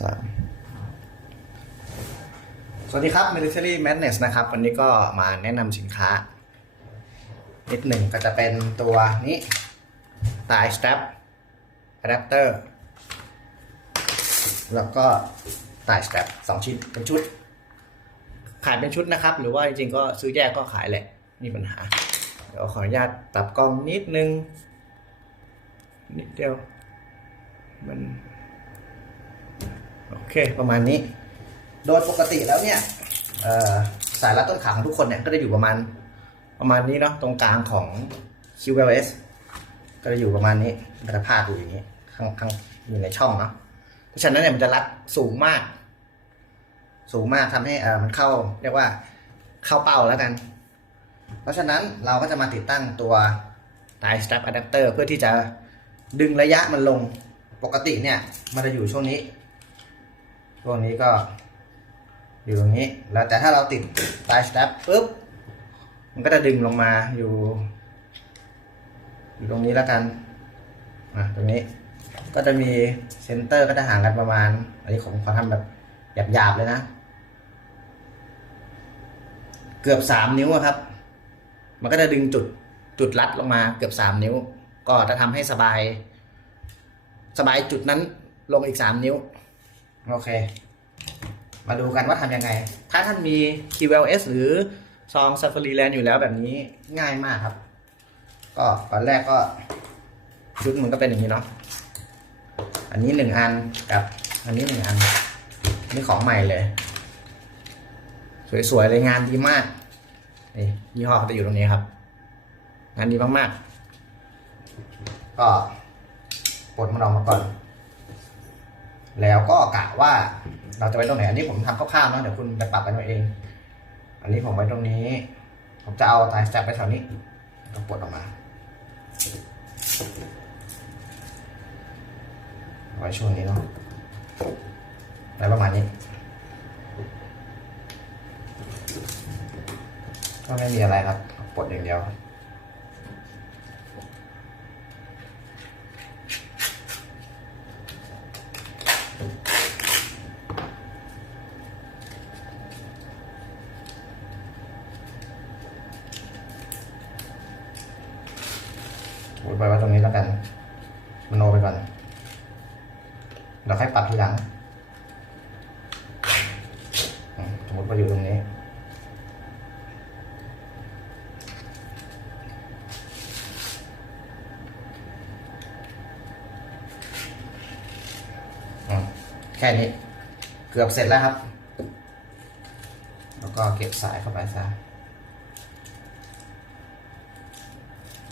สาสวัสดีครับ Military Madness นะครับ วันนี้ก็มาแนะนำสินค้า นิดหนึ่งก็จะเป็นตัวนี้ tie strap adapter แล้วก็ tie strap สองชิ้นเป็นชุด ขายเป็นชุดนะครับ หรือว่าจริงๆก็ซื้อแยกก็ขายแหละไมมีปัญหา เดี๋ยวขออนุญาตปรับกล้องนิดนึง นิดเดียว มัน โอเค ประมาณนี้ โดยปกติแล้วเนี่ยสายรัดต้นขาของทุกคนเนี่ยก็จะอยู่ประมาณประมาณนี้เนาะตรงกลางของ QLS ก็จะอยู่ประมาณนี้มันจะพาดอยู่อย่างนี้ข้างข้างอยู่ในช่องเนาะเพราะฉะนั้นเนี่ยมันจะรัดสูงมาก สูงมากทำให้อ่อมันเข้าเรียกว่าเข้าเป้าแล้วกัน เพราะฉะนั้นเราก็จะมาติดตั้งตัว tie strap adapter เพื่อที่จะดึงระยะมันลงปกติเนี่ย มันจะอยู่ช่วงนี้ ช่วงนี้ก็อยู่ตรงนี้ แล้วแต่ถ้าเราติด tie strap ปุ๊บ มันก็จะดึงลงมาอยู่ อยู่ตรงนี้แล้วกันอะตรงนี้ ก็จะมีเซนเตอร์ก็จะห่างกันประมาณ อันนี้ผมขอทำแบบหยาบๆเลยนะ เกือบสามนิ้วครับ มันก็จะดึงจุดจุดรัดลงมาเกือบสามนิ้ว ก็จะทำให้สบาย สบายจุดนั้นลงอีกสามนิ้ว โอเค มาดูกันว่าทำยังไง ถ้าท่านมี QLS หรือซอง Safari Land อยู่แล้วแบบนี้ง่ายมากครับ ก็ตอนแรกก็ชุดมันก็เป็นอย่างนี้เนาะ อันนี้หนึ่งอันกับอันนี้หนึ่งอัน นี่ของใหม่เลย สวยๆเลยงานดีมาก นี่ยี่ห้อเขาจะอยู่ตรงนี้ครับ งานดีมากๆ ก็ปลดมันออกมาก่อน แล้วก็กะว่าเราจะไว้ตรงไหนอันนี้ผมทำคร่าวๆนะเดี๋ยวคุณไปปรับกันเอาเอง อันนี้ผมไว้ตรงนี้ ผมจะเอาตายสแตปไปแถวนี้ก็ปลดออกมาไว้ช่วงนี้เนาะไว้ประมาณนี้ก็ไม่มีอะไรครับปลดอย่างเดียว ไปไว้ตรงนี้แล้วกันมโนไปก่อนเราค่อยปรับทีหลัง สมมติว่าอยู่ตรงนี้ แค่นี้ เกือบเสร็จแล้วครับ แล้วก็เก็บสายเข้าไปซะ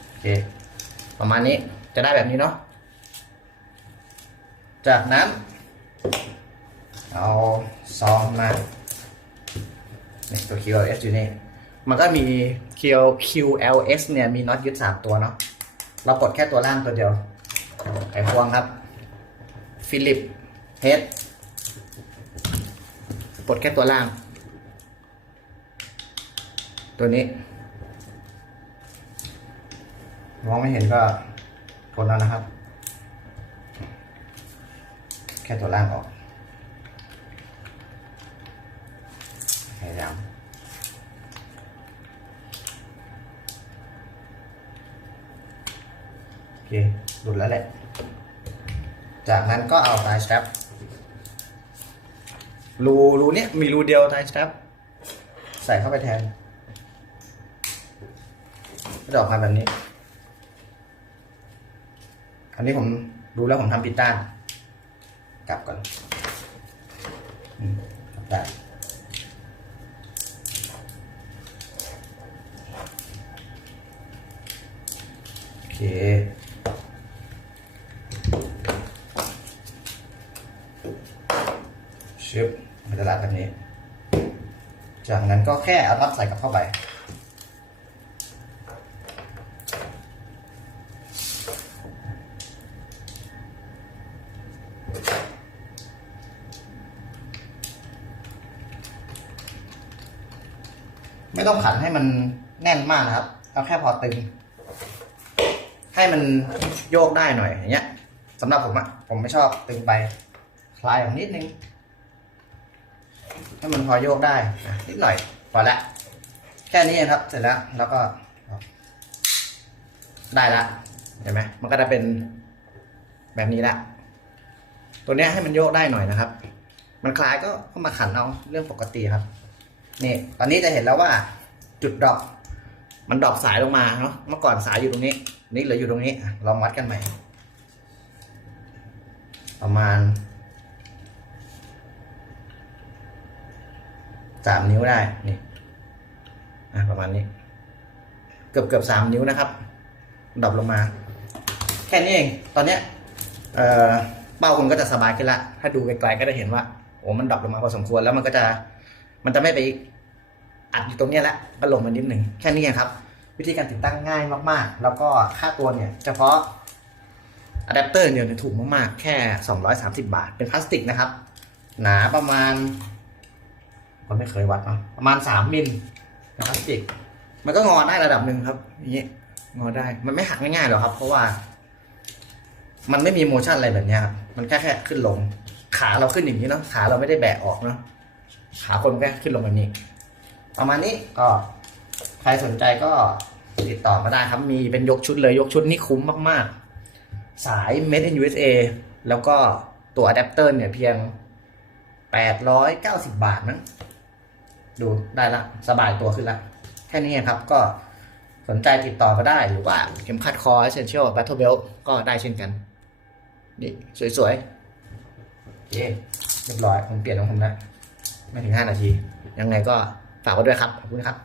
โอเค ประมาณนี้จะได้แบบนี้เนาะจากนั้น เอาซองมานี่ตัว QLS อยู่นี่มันก็มี Q QLS เนี่ยมีน็อตยึดสามตัวเนาะเรากดแค่ตัวล่างตัวเดียวไขควงครับฟิลิปเฮดปลดแค่ตัวล่าง ตัวนี้ มองไม่เห็นก็ทนแล้วนะครับ แค่ตัวล่างออกพยายามโอเคหลุดแล้วแหละ จากนั้นก็เอา tie strap รูรูเนี้ยมีรูเดียว tie strap ใส่เข้าไปแทนก็จะออกมาแบบนี้ อันนี้ผมดูแล้วผมทำผิดด้าน กลับก่อนอืมกลับได้โอเคชึบมันจะรัดแบบนี้ จากนั้นก็แค่เอาน็อตใส่กับเข้าไป ไม่ต้องขันให้มันแน่นมากนะครับเอาแค่พอตึง ให้มันโยกได้หน่อยอย่างเงี้ยสำหรับผมอะผมไม่ชอบตึงไป คลายออกนิดนึงให้มันพอโยกได้อะนิดหน่อยพอละแค่นี้เองครับ เสร็จแล้วแล้วก็ ได้ละเห็นไหมมันก็จะเป็นแบบนี้ละตัวเนี้ยให้มันโยกได้หน่อยนะครับ มันคลายก็ก็มาขันเอาเรื่องปกติครับ นี่ตอนนี้จะเห็นแล้วว่าจุดดรอปมันดรอปสายลงมาเนาะเมื่อก่อนสายอยู่ตรงนี้ นี่เหลืออยู่ตรงนี้ลองวัดกันใหม่ประมาณสามนิ้วได้นี่ประมาณนี้ เกือบเกือบสามนิ้วนะครับดรอปลงมา แค่นี้เอง ตอนเนี้ยเอ่อเป้าคุณก็จะสบายขึ้นละ ถ้าดูไกลๆก็จะเห็นว่าโอ้มันดรอปลงมาพอสมควรแล้วมันก็จะ มันจะไม่ไปอัดอยู่ตรงนี้แล้วก็ลงมานิดหนึ่งแค่นี้เองครับ วิธีการติดตั้งง่ายมากๆ แล้วก็ค่าตัวเนี่ยเฉพาะอะแดปเตอร์เนี่ยถูกมากๆ แค่ 230 บาท เป็นพลาสติกนะครับ หนาประมาณผมไม่เคยวัดเนาะประมาณ 3มิลพลาสติก มันก็งอได้ระดับหนึ่งครับอย่างนี้งอได้มันไม่หักง่ายๆหรอกครับ เพราะว่า มันไม่มีโมชั่นอะไรแบบเนี้ยครับมันแค่แค่ขึ้นลง ขาเราขึ้นอย่างนี้เนาะขาเราไม่ได้แบะออกเนาะ ขาคนแค่ขึ้นลงแบบนี้ ประมาณนี้ก็ใครสนใจก็ติดต่อมาได้ครับ มีเป็นยกชุดเลยยกชุดนี่คุ้มมาก ๆ สาย Made in USA แล้วก็ตัวอะแดปเตอร์เนี่ยเพียง 890 บาทมั้งดูได้ละ สบายตัวขึ้นละ แค่นี้เองครับก็สนใจติดต่อก็ได้หรือว่าเข็มขัดคอ Essential Battle Belt ก็ได้เช่นกัน นี่ สวยๆโอเคเรียบร้อย ผมเปลี่ยนของผมแล้ว ไม่ถึง 5 นาที ยังไงก็ฝากไว้ด้วยครับ ขอบคุณครับ